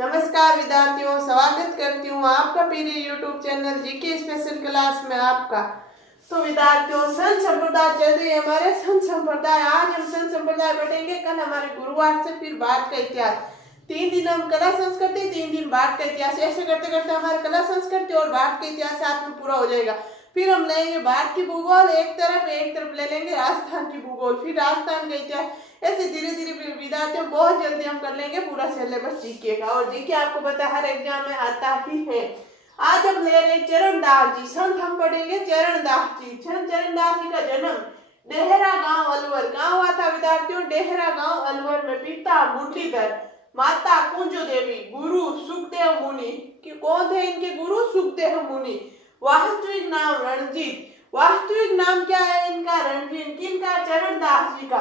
नमस्कार विद्यार्थियों, स्वागत करती हूँ आपका मेरे YouTube channel GK special class में आपका। तो विद्यार्थियों, संत संप्रदाय चल रही है हमारे संत संप्रदाय। आज हम संत संप्रदाय पढ़ेंगे। कल हमारे गुरुवार से फिर भारत का इतिहास। 3 दिन हम कला संस्कृति, 3 दिन भारत का इतिहास। ऐसे करते करते हमारे कला संस्कृति और भारत का इतिहास साथ में पूरा हो जाएगा। फिर हम लेंगे भारत की भूगोल एक तरफ ले लेंगे राजस्थान की भूगोल, फिर राजस्थान का इतिहास। ऐसे धीरे धीरे विद्यार्थियों बहुत जल्दी हम कर लेंगे पूरा सिलेबस जीके का। और जीके आपको पता है हर एग्जाम में आता ही है। आज हम ले रहे चरणदास जी। संत हम पढ़ेंगे चरणदास जी। संत चरणदास जी का जन्म डेहरा गांव अलवर। कहाँ हुआ था विद्यार्थियों? डेहरा गांव अलवर में। पिता मुरलीधर, माता कुंजो देवी, गुरु सुखदेव मुनि। कि कौन थे इनके गुरु? सुखदेव मुनि। वास्तविक नाम रणजीत। वास्तविक नाम क्या है इनका? रणजीत। किनका? चरणदास जी का।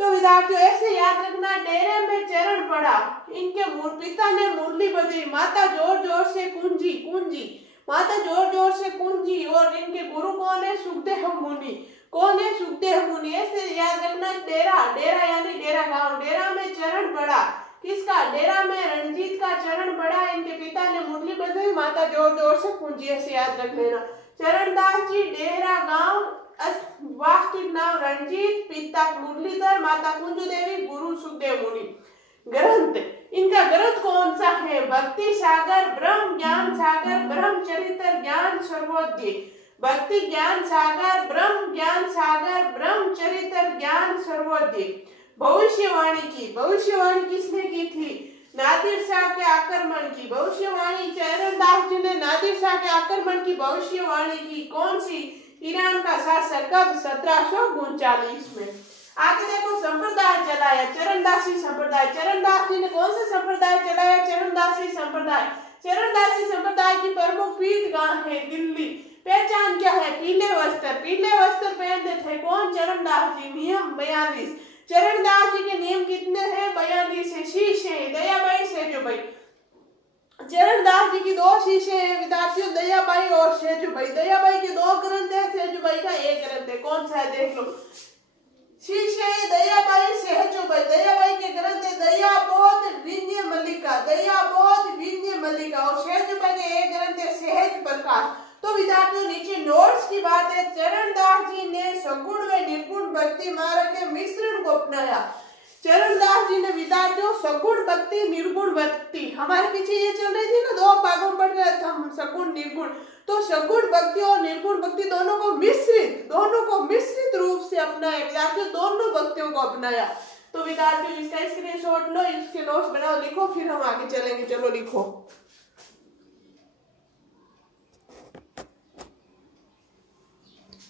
तो विद्यार्थियों ऐसे याद रखना, डेरे में चरण पड़ा। इनके पिता ने मुरली बजाई, माता जोर जोर से कुंजी कुंजी, माता जोर जोर से कुंजी। और इनके गुरु कौन है? सुखदेव मुनि। कौन है? सुखदेव मुनि। ऐसे याद रखना, डेरा डेरा यानी डेरा गांव। डेरा में चरण पड़ा। किसका? डेरा में रणजीत का चरण पड़ा। इनके पिता ने मुरली बजाई, माता जोर जोर से कुंजी। ऐसे याद रख लेना। चरणदास जी, डेरा गांव, वास्तविक नाम रणजीत, पिता मुरलीधर, माता कुंजो देवी, गुरु सुखदेव मुनि। ग्रंथ, इनका ग्रंथ कौन सा है? भक्ति सागर, ब्रह्म ज्ञान सागर, ब्रह्मचरित्र, ज्ञान सर्वोदय। भक्ति ज्ञान सागर, ब्रह्म ज्ञान सागर, ब्रह्मचरित्र, ज्ञान सर्वोदय। भविष्यवाणी की। भविष्यवाणी किसने की थी? नादिर शाह के आक्रमण की भविष्यवाणी। चरणदास जी ने नादिर शाह के आक्रमण की भविष्यवाणी की। कौन सी? ईरान का शासक। कब? 1739 में। आगे देखो, संप्रदाय चलाया चरणदासी संप्रदाय। चरणदास जी ने कौन सा संप्रदाय चलाया? चरणदासी संप्रदाय। चरणदासी संप्रदाय की प्रमुख पीठ कहाँ है? दिल्ली। पहचान क्या है? पीले वस्त्र। पीले वस्त्र पहनते थे कौन? चरणदास जी। नियम 42। चरणदास जी के नियम कितने हैं? 42 है। शीशे, दयाबाई सेजोबाई। चरणदास जी की 2 शिष्य हैं विद्यार्थियों, दयाबाई और सेजोबाई। दयाबाई के 2 ग्रंथ है, सेजोबाई का 1 ग्रंथ है। कौन सा है देख लो। शिष्य दयाबाई सेजोबाई। दयाबाई के ग्रंथ है दयाबोध विनय मल्लिका, दयाबोध विनय मल्लिका। और सेजोबाई के 1 ग्रंथ है सहज प्रकाश। तो विद्यार्थियों नीचे नोट्स की बात है। चरणदास जी ने सगुण व निर्गुण भक्ति मार्ग के मिश्रण को अपनाया। चरणदास जी ने विद्यार्थियों सगुण भक्ति निर्गुण भक्ति, हमारे पीछे ये चल रही थी ना, 2 भागों में पढ़ रहे थे हम, सगुण निर्गुण। तो सगुण भक्ति और निर्गुण भक्ति दोनों को मिश्रित रूप से अपनाया विद्यार्थियों, दोनों भक्तियों को अपनाया। तो विद्यार्थियों इसका स्क्रीनशॉट लो, इसके नोट्स बनाओ, लिखो, फिर हम आगे चलेंगे। चलो लिखो।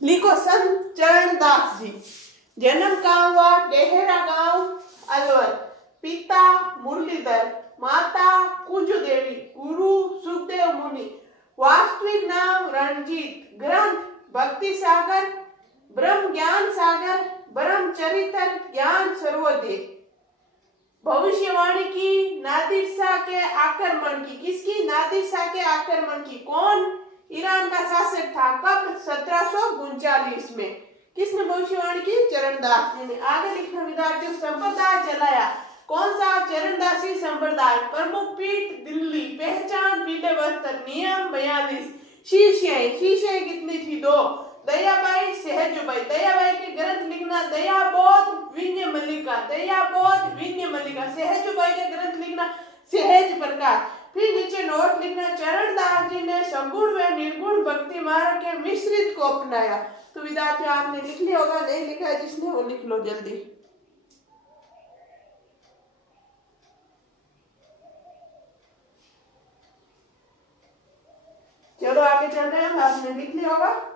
लिखो, संत चरणदास जी। जन्म कहाँ हुआ? डेहरा गांव अलवर। पिता मुरलीधर, माता कुंजो देवी, गुरु सुखदेव मुनि। वास्तविक नाम रणजीत। ग्रंथ भक्ति सागर, ब्रह्म ज्ञान सागर, ब्रह्मचरित्र, ज्ञान सर्वोदय। भविष्यवाणी की नादिर शाह के आक्रमण की। किसकी? नादिर शाह के आक्रमण की। कौन? ईरान का शासक था। कब? 1739 में। किसने भविष्यवाणी की? चरणदास जी ने। आगे लिखना विद्यार्थियों, संप्रदाय चलाया। कौन सा? चरणदासी संप्रदाय। प्रमुख पीठ दिल्ली। पहचान पीले वस्त्र। नियम 42। शिष्य कितनी थी? 2। दयाबाई सेजोबाई। दयाबाई के ग्रंथ लिखना दयाबोध विनय मल्लिका, दयाबोध विनय मल्लिका। सेजोबाई के ग्रंथ लिखना सहज प्रकाश। फिर नीचे नोट लिखना, चरणदास जी ने सगुण व निर्गुण भक्ति मार्ग के मिश्रित को अपनाया। तो विद्यार्थियों आपने लिख लिया होगा, नहीं लिखा है जिसने वो लिख लो जल्दी। चलो आगे चल रहे हैं, आपने लिख लिया होगा।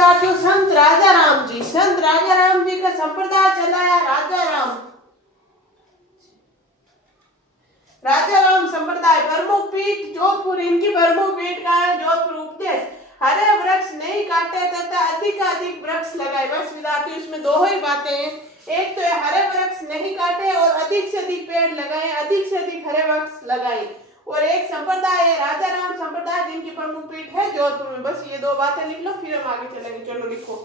विद्यार्थियों संत राजा राम जी। संत राजा राम जी का संप्रदाय चलाया राजा राम। राजा राम संप्रदाय प्रमुख पीठ जोधपुर। इनकी प्रमुख पीठ कहाँ है? जोधपुर। उपदेश हरे वृक्ष नहीं काटे तथा अधिक वृक्ष लगाए। बस विद्यार्थियों इसमें दो ही बातें हैं, एक तो हरे वृक्ष नहीं काटे और अधिक से अधिक पेड़ लगाए, अधिक से अधिक हरे वृक्ष लगाए। और एक संप्रदाय है राजा राम संप्रदाय जिनकी प्रमुख पीठ है जोधपुर में। बस ये दो बातें लिख लो, फिर हम आगे चलेंगे। चलो लिखो।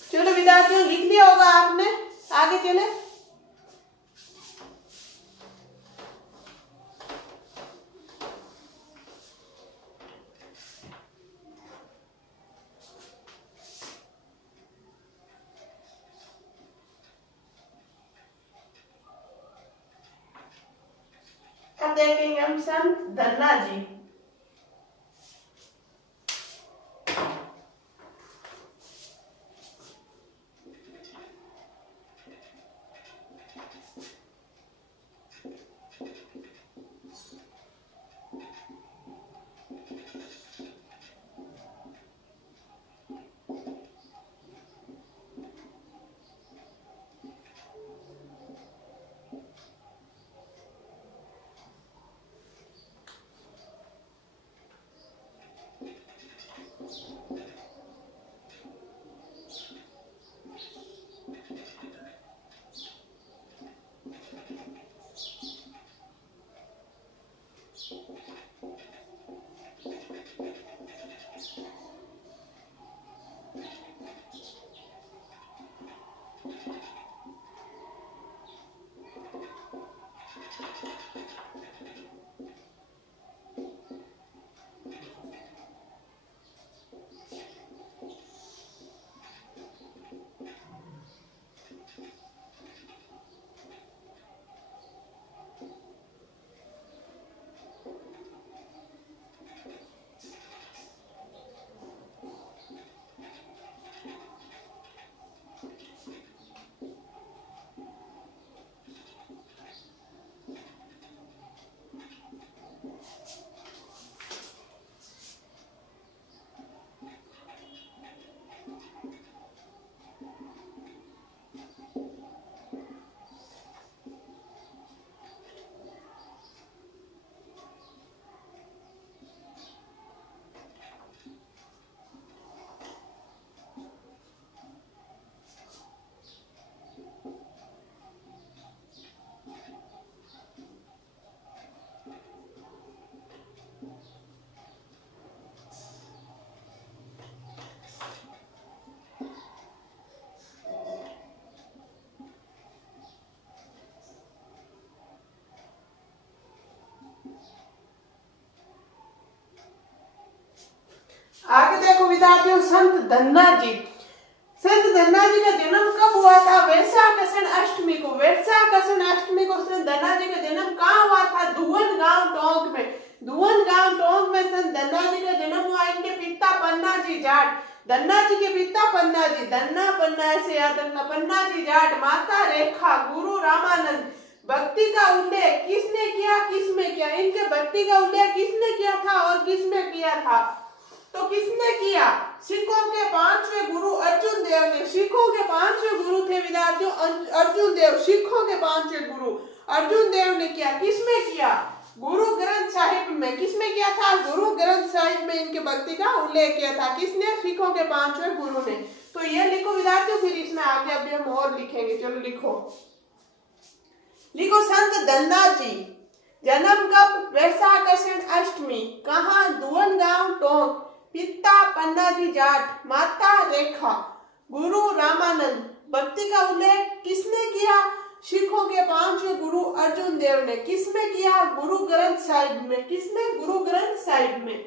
चलो विद्यार्थियों लिख लिया होगा आपने, आगे चले। अब देखेंगे हम संत धन्ना जी। आगे देखो विद्यार्थियों संत धन्ना जी। संत धन्ना जी का जन्म कब हुआ था? वैशाख अष्टमी को। वैशाख अष्टमी को संत धन्ना जी का जन्म कहाँ हुआ था? धुवन गांव टोंक में। धुवन गांव टोंक में संत धन्ना जी का जन्म हुआ। इनके पिता पन्ना जी जाट। धन्ना जी के पिता पन्ना जी, धन्ना पन्ना ऐसे याद रखना, पन्ना जी जाट, माता रेखा, गुरु रामानंद। भक्ति का उल्लेख किसने किया, किसमें किया? इनके भक्ति का उल्लेख किसने किया था और किसमें किया था? तो किसने किया? सिखों के 5वें गुरु अर्जुन देव ने। सिखों के 5वें गुरु थे विद्यार्थियों अर्जुन देव। सिखों के 5वें गुरु अर्जुन देव ने किया। किसमें किया? गुरु ग्रंथ साहिब में। किसमें किया था? गुरु ग्रंथ साहिब में इनके भक्ति का उल्लेख किया था। किसने? सिखों के 5वें गुरु ने। तो ये लिखो विद्यार्थियों, फिर इसमें आगे अभी हम और लिखेंगे। चलो लिखो। लिखो संत धन्ना जी जन्म कब? वैशाख अष्टमी। कहाँ? धुवन गांव टोंक। पिता पन्ना जी जाट, माता रेखा, गुरु रामानंद। भक्ति का उल्लेख किसने किया? सिखों के 5वें गुरु अर्जुन देव ने। किसमें किया? गुरु ग्रंथ साहिब में। किसमें? गुरु ग्रंथ साहिब में।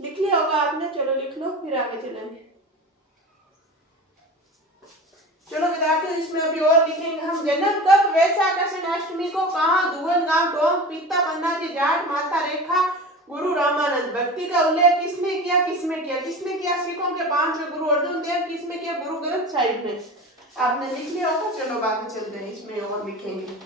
लिख लिया होगा आपने। चलो लिख लो, फिर आगे चलेंगे। चलो विद्यार्थियों इसमें अभी और लिखेंगे हम। जन्म कब? वैशाख अष्टमी को। कहाँ? धुवन गांव टोंक। पिता पन्ना जी जाट, माता रेखा, गुरु रामानंद। भक्ति का उल्लेख किसने किया, किसमें किया? किसने किया? सिखों के 5वें गुरु अर्जुन देव। किसमें किया? गुरु ग्रंथ साहिब में। आपने लिख लिया होगा। चलो बाकी चलते हैं, इसमें और लिखेंगे।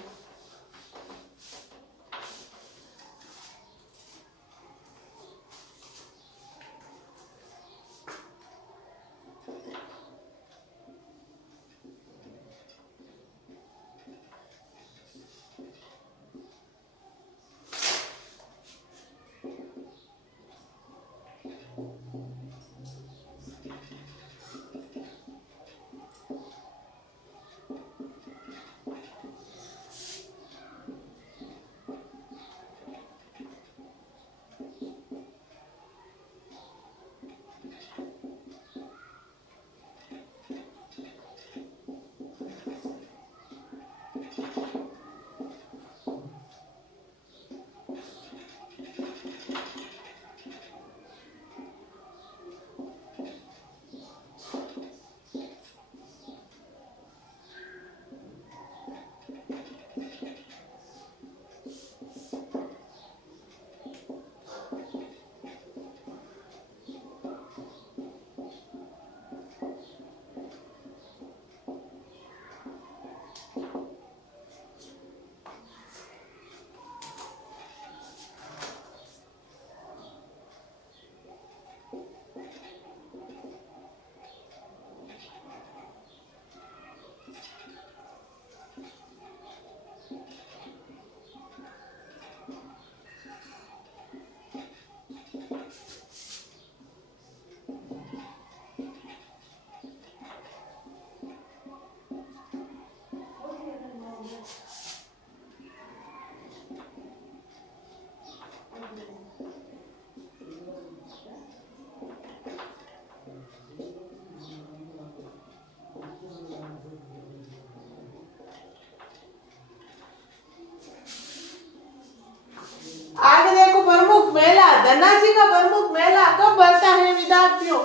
धन्ना जी का प्रमुख मेला कब भरता है विद्यार्थियों?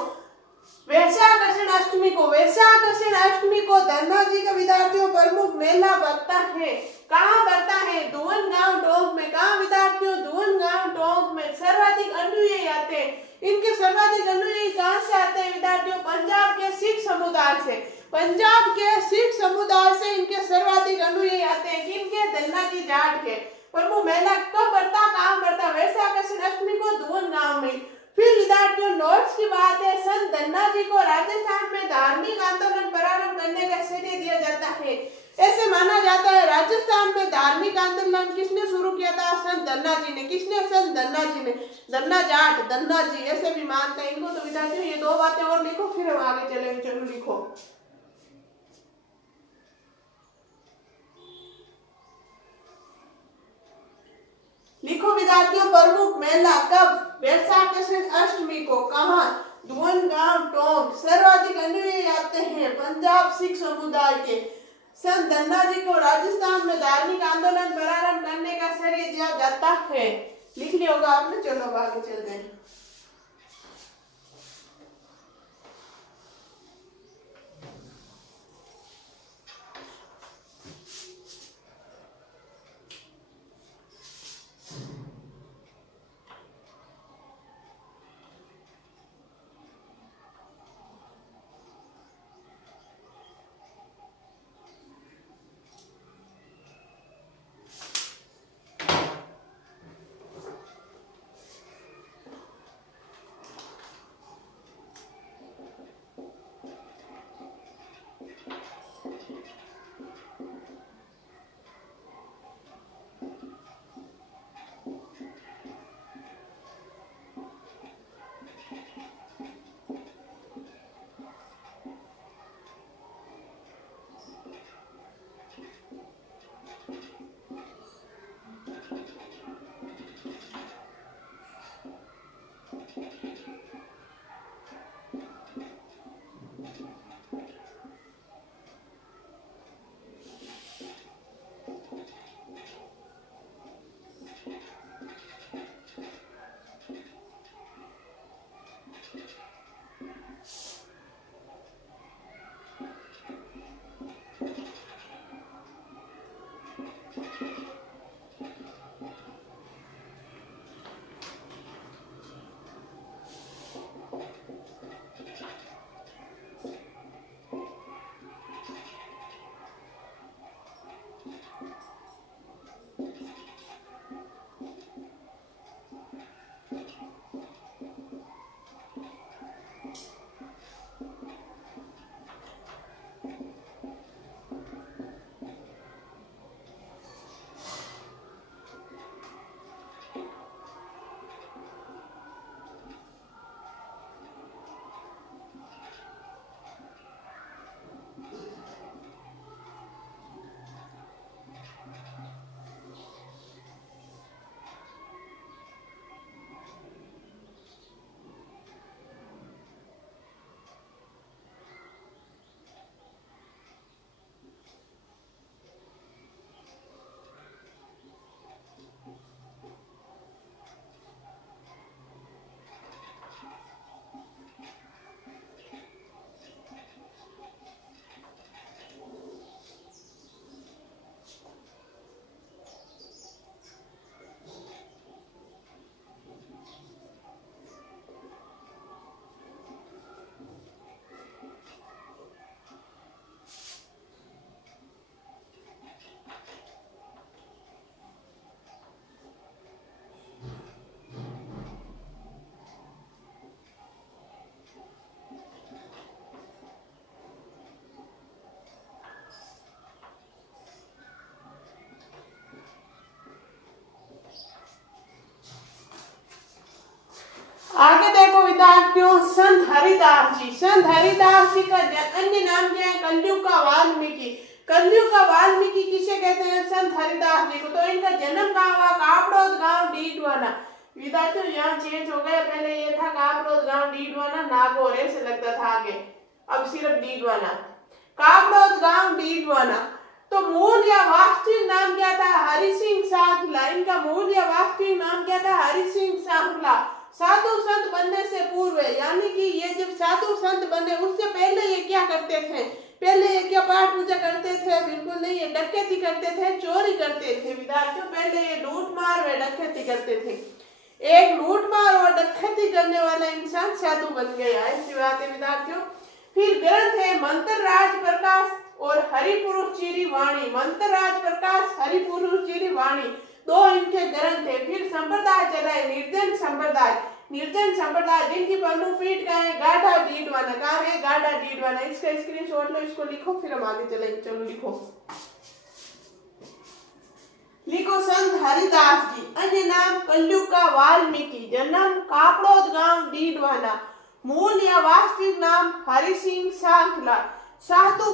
वैशाखदशमी अष्टमी को। वैशाखदशमी अष्टमी को धन्ना जी का विद्यार्थियों प्रमुख मेला भरता है। कहाँ भरता है? धुवन गांव टोंक में। कहाँ विद्यार्थियों? धुवन गांव टोंक में। सर्वाधिक अनुयायी आते हैं। इनके सर्वाधिक अनुयायी कहाँ से आते हैं विद्यार्थियों? पंजाब के सिख समुदाय से। पंजाब के सिख समुदाय से इनके सर्वाधिक अनुयायी आते हैं। किनके? धन्ना जी जाट के। प्रमुख मेला कब भरता, कहाँ भरता? वैशाखदशमी अष्टमी को धुवन गांव में। फिर विद्यार्थियों नोट्स की बात है। संत धन्ना जी को राजस्थान में धार्मिक आंदोलन प्रारंभ करने का श्रेय दिया जाता है। ऐसे माना जाता है राजस्थान में धार्मिक आंदोलन किसने शुरू किया था? संत धन्ना जी ने। किसने? संत धन्ना जी ने। धन्ना जाट, धन्ना जी ऐसे भी मानते हैं इनको। तो विद्यार्थियों ये दो बातें और लिखो, फिर हम आगे चलेंगे। चलो लिखो। लिखो विद्यार्थियों, प्रमुख मेला कब? वैशाखदशमी अष्टमी को। कहाँ? धुवन गांव टोंक। सर्वाधिक अनुयायी आते हैं पंजाब सिख समुदाय के। संत धन्ना जी को राजस्थान में धार्मिक आंदोलन प्रारंभ करने का श्रेय दिया जाता है। लिख लिया होगा आपने। चलो आगे चलते हैं। आगे देखो विद्यार्थियों, संत हरिदास जी। संत हरिदास जी का अन्य नाम क्या है? कलयुग का वाल्मीकि। कलयुग का वाल्मीकि किसे कहते हैं? संत हरिदास जी को। तो इनका जन्म कहाँ हुआ? कापड़ोद गांव डीडवाना। विद्यार्थियों यहाँ चेंज हो गया, पहले ये था कापड़ोद गांव डीडवाना, नागौर ऐसे लगता था आगे, अब सिर्फ डीडवाना। कापड़ोद गांव डीडवाना। तो मूल या वास्तविक नाम क्या था? हरि सिंह साखला। इनका मूल या वास्तविक नाम क्या था? हरि सिंह सांकला। साधु संत बनने से पूर्व, यानी कि ये जब साधु संत बने उससे पहले ये क्या करते थे? पहले ये क्या पाठ पूजा करते थे? बिल्कुल नहीं, ये डकैती करते थे, चोरी करते थे विद्यार्थियों। पहले ये लूट मार व डकैती करते थे। एक लूट मार और डकैती करने वाला इंसान साधु बन गया, ऐसी बात है विद्यार्थियों। फिर ग्रंथ है मंत्रराज प्रकाश और हरिपुरुष चिरी वाणी। मंत्रराज प्रकाश, हरिपुरुष चिरी वाणी, दो इनके ग्रंथ है। फिर संप्रदाय चला है निर्जन संप्रदाय। निर्जन संप्रदाय जिनकी प्रमुख पीठ का है गाढ़ा डीडवाना। कहाँ है? गाढ़ा डीडवाना। इसका स्क्रीनशॉट लो, इसको लिखो, फिर हम आगे चलेंगे। चलो लिखो, लिखो संत हरिदास जी, अन्य नाम कलयुग का वाल्मीकि, जन्म कापड़ोद गांव डीडवाना, मूल या वास्तविक नाम हरि सिंह सांकला। साधु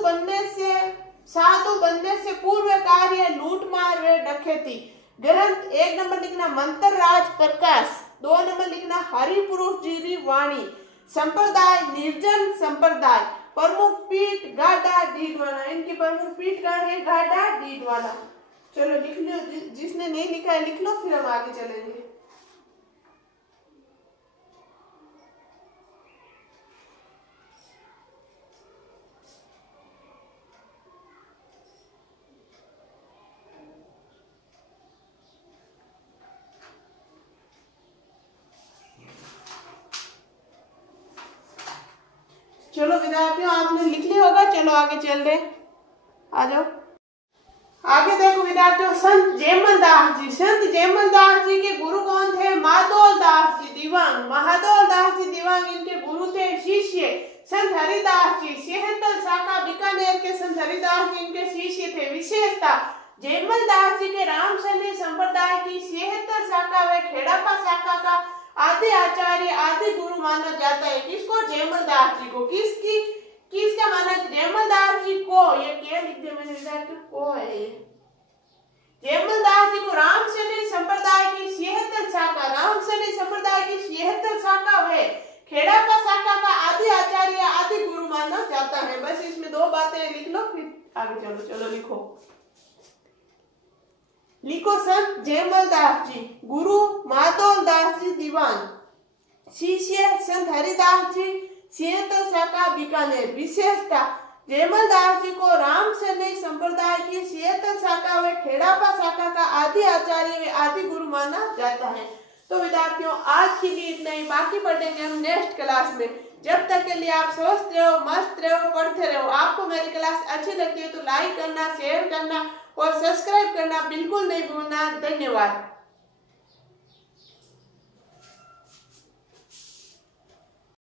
बनने से पूर्व कार्य लूटमार व डकैती। ग्रंथ 1 नंबर लिखना मंत्रराज प्रकाश, 2 नंबर लिखना हरिपुरुष चिरी वाणी। संप्रदाय निर्जन संप्रदाय, प्रमुख पीठ गाढ़ा डीडवाना। इनकी प्रमुख पीठ का है गाढ़ा डीडवाना। चलो लिख लो, जिसने नहीं लिखा है लिख लो, फिर हम आगे चलेंगे। चलो विद्यार्थियों, आपने लिख लिया होगा। चलो आगे चल रहे, आ जाओ आगे। देखो विद्यार्थियों, संत जयमल दास जी। संत जयमल दास जी के गुरु कौन थे? माधोल दास जी दीवान। महादोल दास जी दीवान इनके गुरु थे। शिष्य संत हरिदास जी, सेहतल शाखा बीकानेर के संत हरिदास जी इनके शिष्य थे। विशेषता, जयमल दास जी के रामशनी संप्रदाय की सेहतल शाखा व खेड़ापा शाखा का आदि आचार्य आदि गुरु माना जाता है। किसको? जयमल दास जी को। किसका माना? जयमल दास जी को। ये क्या लिख दिया मैंने विद्यार्थियों? को है ये। जयमल दास जी को रामशनी संप्रदाय की सेहतल शाखा, रामशनी संप्रदाय की सेहतल शाखा व खेड़ापा शाखा का आदि आचार्य आदि गुरु माना जाता है। बस इसमें 2 बातें लिख लो, फिर आगे चलो। चलो लिखो, लिखो संत जयमल दास जी, गुरु माधोल दास जी दीवान, शिष्य संत हरिदास जी, सेहतल शाखा बीकानेर। विशेषता, जयमल दास जी को रामशनी संप्रदाय की सेहतल शाखा व खेड़ापा शाखा का आदि आचार्य व आदि गुरु माना जाता है। तो विद्यार्थियों, आज के लिए इतना ही, बाकी पढ़ेंगे हम नेक्स्ट क्लास में। जब तक के लिए आप स्वस्थ रहो, मस्त रहो, पढ़ते रहो। आपको मेरी क्लास अच्छी लगती है तो लाइक करना, शेयर करना और सब्सक्राइब करना बिल्कुल नहीं भूलना। धन्यवाद।